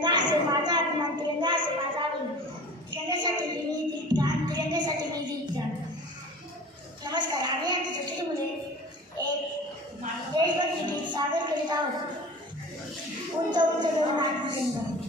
तिरंगा असे माझा तिरंगा तिरंग्यासाठी मी दिलदान तिरंग्यासाठी मी दिलदान नमस्कार आम्ही आता छोटी मुले एक देशभक्ती गीत सादर करीत आहोत उंच उंच धरून